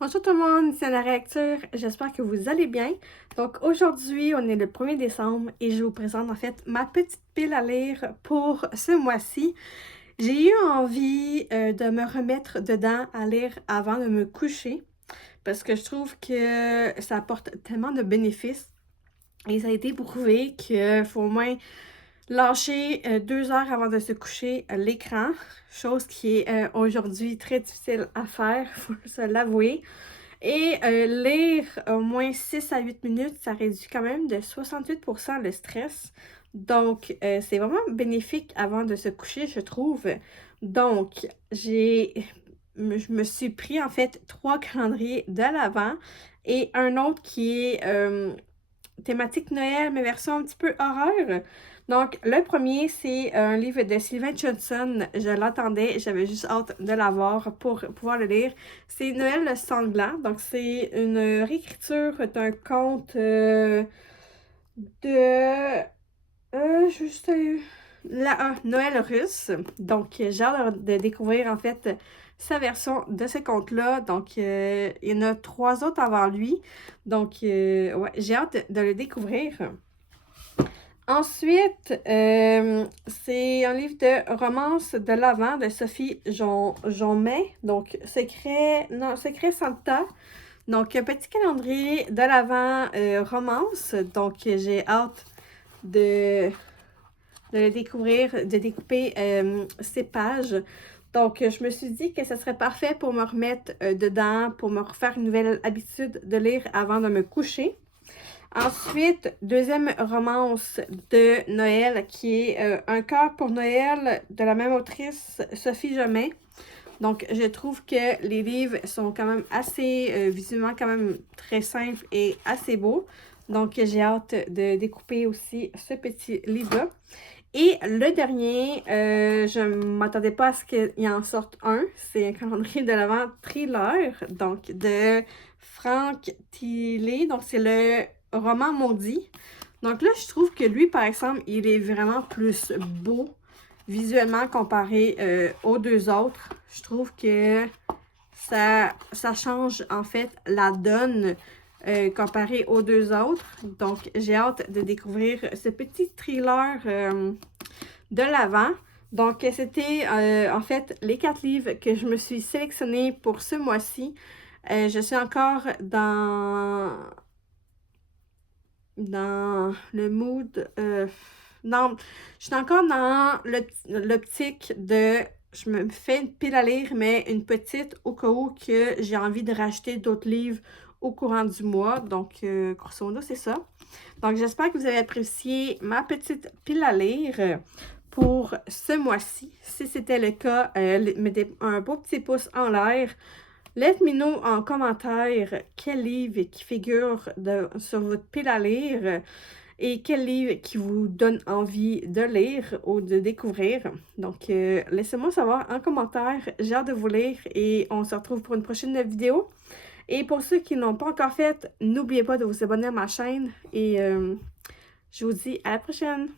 Bonjour tout le monde, c'est la Réacture, j'espère que vous allez bien. Donc aujourd'hui, on est le 1er décembre et je vous présente en fait ma petite pile à lire pour ce mois-ci. J'ai eu envie de me remettre dedans à lire avant de me coucher parce que je trouve que ça apporte tellement de bénéfices et ça a été prouvé qu'il faut au moins lâcher 2 heures avant de se coucher l'écran, chose qui est aujourd'hui très difficile à faire, il faut se l'avouer. Et lire au moins 6 à 8 minutes, ça réduit quand même de 68% le stress. Donc, c'est vraiment bénéfique avant de se coucher, je trouve. Donc, je me suis pris en fait 3 calendriers de l'Avent et un autre qui est thématique Noël, mais version un petit peu horreur. Donc, le premier, c'est un livre de Sylvain Johnson. Je l'attendais, j'avais juste hâte de l'avoir pour pouvoir le lire. C'est Noël le sanglant. Donc, c'est une réécriture d'un conte de... juste... Noël russe. Donc, j'ai hâte de découvrir, en fait, sa version de ce conte-là. Donc, il y en a 3 autres avant lui. Donc, ouais, j'ai hâte de le découvrir. Ensuite, c'est un livre de romance de l'Avent de Sophie Jonmet. Donc, Secret Santa. Donc, un petit calendrier de l'Avent romance. Donc, j'ai hâte de le découvrir, de découper ces pages. Donc, je me suis dit que ce serait parfait pour me remettre dedans, pour me refaire une nouvelle habitude de lire avant de me coucher. Ensuite, deuxième romance de Noël qui est Un cœur pour Noël de la même autrice, Sophie Jomet. Donc, je trouve que les livres sont quand même assez visuellement quand même très simples et assez beaux. Donc, j'ai hâte de découper aussi ce petit livre-là. Et le dernier, je ne m'attendais pas à ce qu'il en sorte un. C'est un calendrier de l'Avent thriller, donc de Frank Tillet. Donc, c'est le roman maudit. Donc là, je trouve que lui, par exemple, il est vraiment plus beau visuellement comparé aux deux autres. Je trouve que ça change en fait la donne comparé aux deux autres. Donc, j'ai hâte de découvrir ce petit thriller de l'Avent. Donc, c'était en fait les 4 livres que je me suis sélectionnés pour ce mois-ci. Je suis encore dans le mood. Non, je suis encore dans l'optique de. Je me fais une pile à lire, mais une petite au cas où que j'ai envie de racheter d'autres livres au courant du mois. Donc, grosso modo, c'est ça. Donc, j'espère que vous avez apprécié ma petite pile à lire pour ce mois-ci. Si c'était le cas, mettez un beau petit pouce en l'air. Let me know en commentaire quel livre qui figure sur votre pile à lire et quel livre qui vous donne envie de lire ou de découvrir. Donc, laissez-moi savoir en commentaire. J'ai hâte de vous lire et on se retrouve pour une prochaine vidéo. Et pour ceux qui n'ont pas encore fait, n'oubliez pas de vous abonner à ma chaîne et je vous dis à la prochaine!